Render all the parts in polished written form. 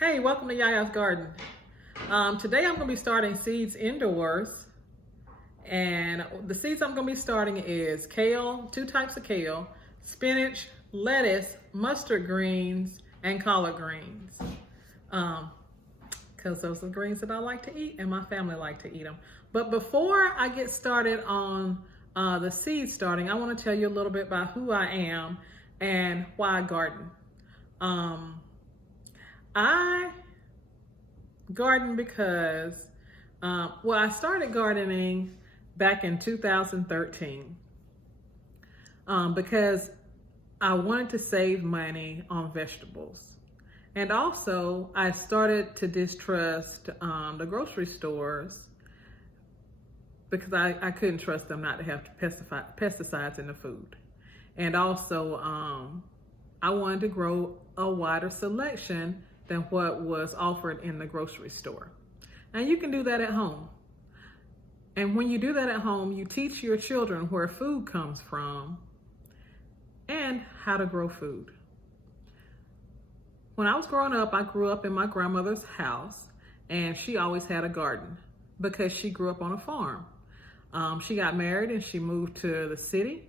Hey, welcome to Yaya's Garden. Today I'm going to be starting seeds indoors. And the seeds I'm going to be starting is kale, two types of kale, spinach, lettuce, mustard greens, and collard greens. Because those are the greens that I like to eat and my family like to eat them. But before I get started on the seed starting, I want to tell you a little bit about who I am and why I garden. I garden because, I started gardening back in 2013 because I wanted to save money on vegetables. And also, I started to distrust the grocery stores because I couldn't trust them not to have pesticides in the food. And also, I wanted to grow a wider selection than what was offered in the grocery store. And you can do that at home. And when you do that at home, you teach your children where food comes from and how to grow food. When I was growing up, I grew up in my grandmother's house, and she always had a garden because she grew up on a farm. She got married and she moved to the city,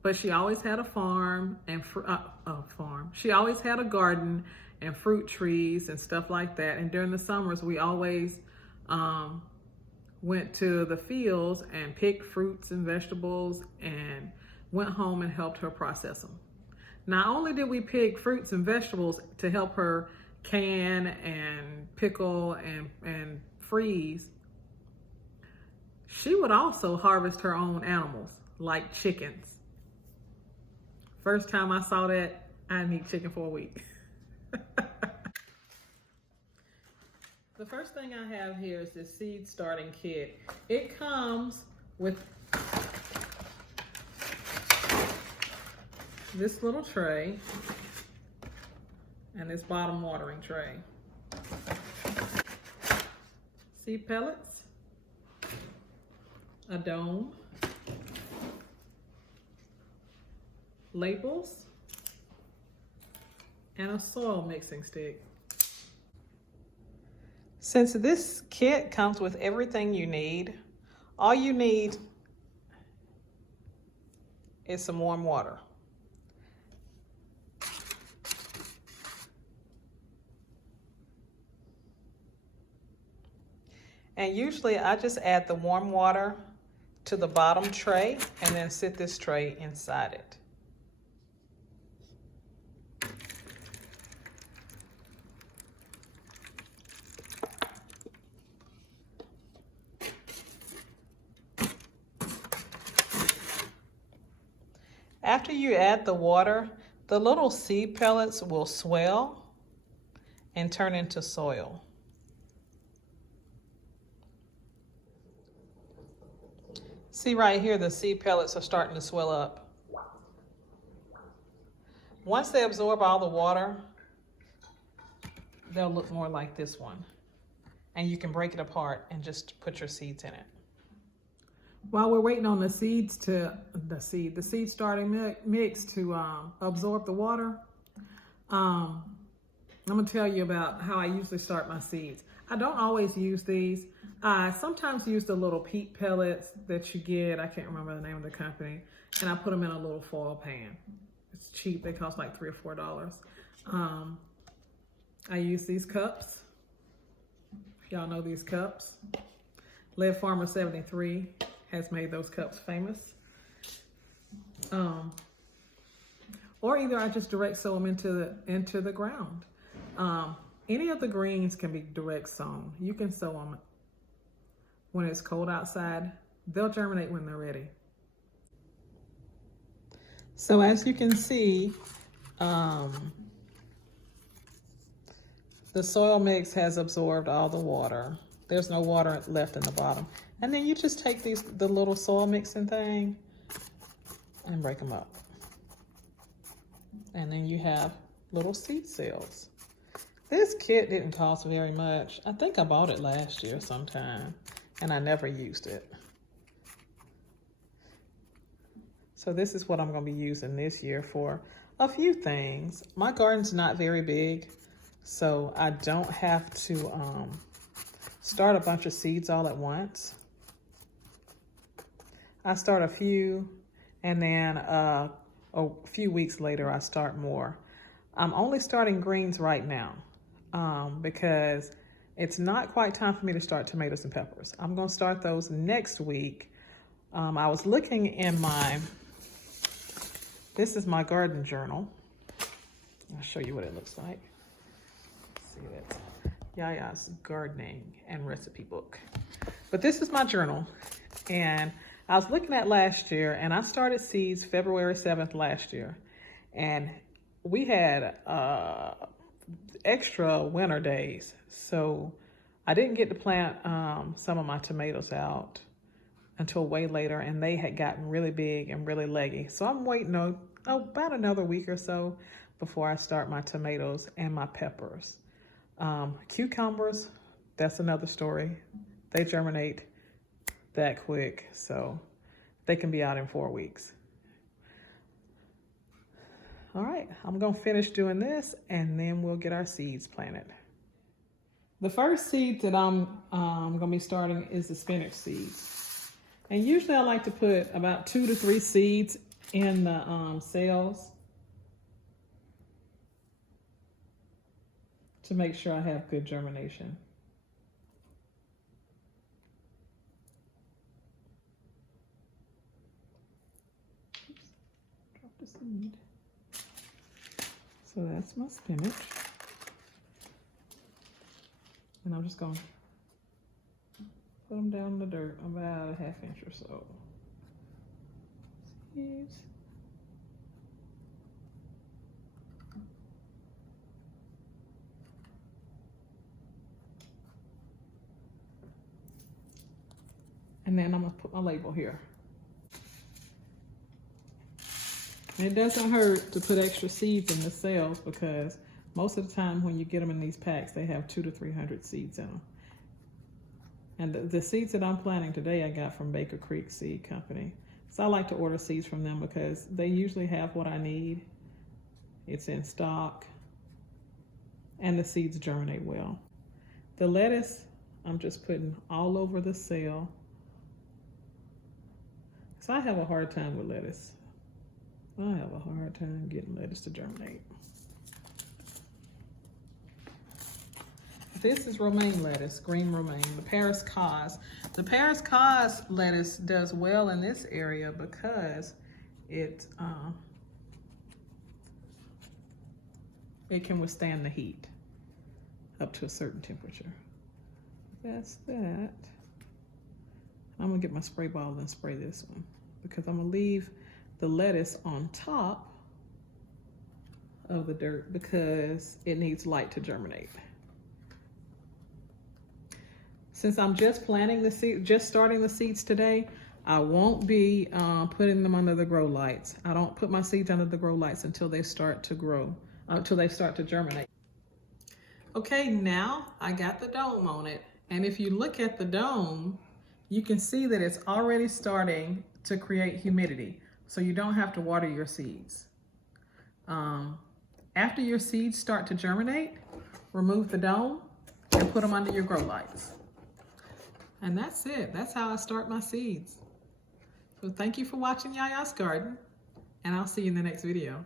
but she always had a farm and She always had a garden and fruit trees and stuff like that. And during the summers, we always went to the fields and picked fruits and vegetables and went home and helped her process them. Not only did we pick fruits and vegetables to help her can and pickle and freeze, she would also harvest her own animals, like chickens. First time I saw that, I didn't eat chicken for a week. The first thing I have here is this seed starting kit. It comes with this little tray and this bottom watering tray. Seed pellets, a dome, labels, and a soil mixing stick. Since this kit comes with everything you need, all you need is some warm water. And usually I just add the warm water to the bottom tray and then sit this tray inside it. After you add the water, the little seed pellets will swell and turn into soil. See right here, the seed pellets are starting to swell up. Once they absorb all the water, they'll look more like this one. And you can break it apart and just put your seeds in it. While we're waiting on the seed starting mix to absorb the water, I'm gonna tell you about how I usually start my seeds. I don't always use these. I sometimes use the little peat pellets that you get. I can't remember the name of the company. And I put them in a little foil pan. It's cheap. They cost like $3 or $4. I use these cups. Y'all know these cups. Lead Farmer 73 has made those cups famous. Or either I just direct sow them into the ground. Any of the greens can be direct sown. You can sow them when it's cold outside. They'll germinate when they're ready. So as you can see, the soil mix has absorbed all the water. There's no water left in the bottom. And then you just take the little soil mixing thing and break them up. And then you have little seed cells. This kit didn't cost very much. I think I bought it last year sometime and I never used it. So this is what I'm going to be using this year for a few things. My garden's not very big, so I don't have to start a bunch of seeds all at once. I start a few, and then a few weeks later I start more. I'm only starting greens right now because it's not quite time for me to start tomatoes and peppers. I'm going to start those next week. I was looking in this is my garden journal. I'll show you what it looks like. See that? Yaya's gardening and recipe book. But this is my journal, and I was looking at last year, and I started seeds February 7th last year, and we had extra winter days, so I didn't get to plant some of my tomatoes out until way later, and they had gotten really big and really leggy. So I'm waiting about another week or so before I start my tomatoes and my peppers. Cucumbers, that's another story. They germinate that quick, so they can be out in 4 weeks. All right, I'm gonna finish doing this and then we'll get our seeds planted. The first seed that I'm gonna be starting is the spinach seeds. And usually I like to put about 2 to 3 seeds in the cells to make sure I have good germination. Oops, dropped the seed. So that's my spinach. And I'm just going to put them down in the dirt about a ½ inch or so. Seeds. And then I'm going to put my label here. And it doesn't hurt to put extra seeds in the cells because most of the time when you get them in these packs, they have 200 to 300 seeds in them. And the seeds that I'm planting today, I got from Baker Creek Seed Company. So I like to order seeds from them because they usually have what I need. It's in stock and the seeds germinate well. The lettuce, I'm just putting all over the cell. So I have a hard time with lettuce. I have a hard time getting lettuce to germinate. This is romaine lettuce, green romaine, the Paris Cause. The Paris Cause lettuce does well in this area because it can withstand the heat up to a certain temperature. That's that. I'm gonna get my spray bottle and spray this one because I'm gonna leave the lettuce on top of the dirt because it needs light to germinate. Since I'm just planting the seed, just starting the seeds today, I won't be putting them under the grow lights. I don't put my seeds under the grow lights until they start to grow, until they start to germinate. Okay, now I got the dome on it. And if you look at the dome, you can see that it's already starting to create humidity. So you don't have to water your seeds. After your seeds start to germinate, remove the dome and put them under your grow lights. And that's it. That's how I start my seeds. So thank you for watching Yaya's Garden, and I'll see you in the next video.